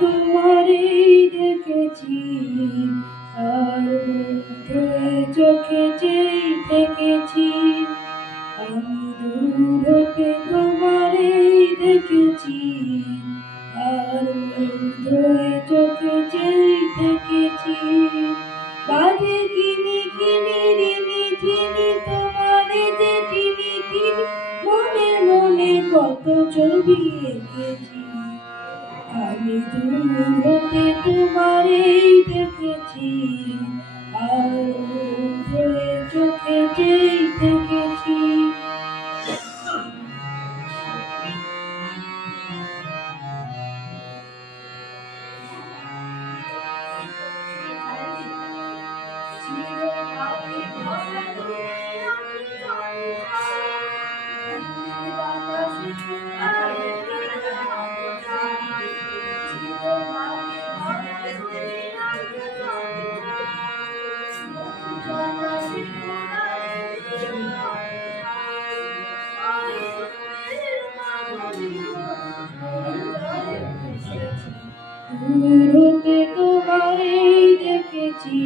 তোমারেই দেখেছি, আর মুগ্ধে চোখে চেয়ে থেকেছি। আমি দূর হতে তোমারেই দেখেছি, আর মুগ্ধে চোখে চেয়ে থেকেছি। বাজে কিনি কিনি রিনি চিনি তোমারে যে চিনি চিনি, মনে মনে কত ছবি এঁকেছি। আমি দূর হতে তোমারেই দেখেছি, আর মুগ্ধে চোখে চেয়ে থেকেছি। দূর হতে তোমারেই দেখেছি,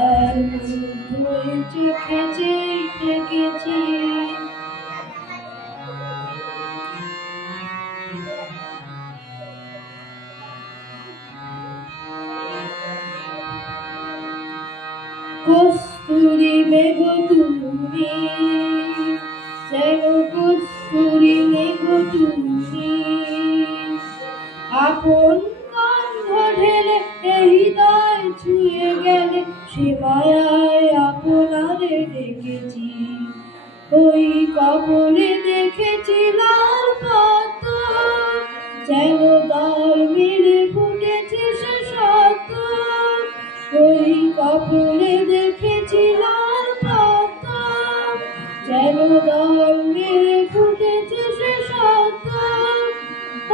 আর মুগ্ধে চোখে চেয়ে থেকেছি। কস্তুরী মেঘ তুমি, যেন কস্তুরী মেঘ তুমি, আপন গন্ধ ঢেলে হৃদয় ছুঁয়ে গেলে, সে মায়ায় আপনারে ডেকেছি। ওই কবলে দেখেছি লাল পদ্ম, যেন তার মেরে ফুটেছে সে সদ্য। ওই কবলে দেখেছি লাল পদ্ম, যেন তার মেরে ফুটেছে সে সদ্য।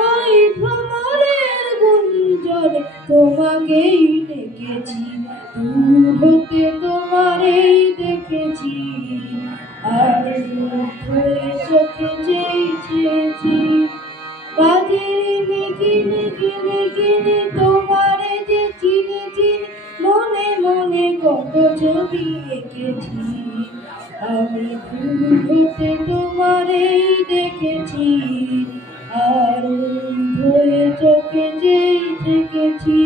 ওই ভ্রমরের গুঞ্জনে তোমাকেই ডেকেছি, দূর হতে তোমারেই দেখেছি, আর মুগ্ধে চোখে চেয়েছি। বাজে কিনি কিনি কিনি তোমারে যে চিনি চিনি, মনে মনে কত ছবি এঁকেছি। আমি দূর হতে তোমারেই দেখেছি, আর মুগ্ধে চোখে চেয়ে থেকেছি।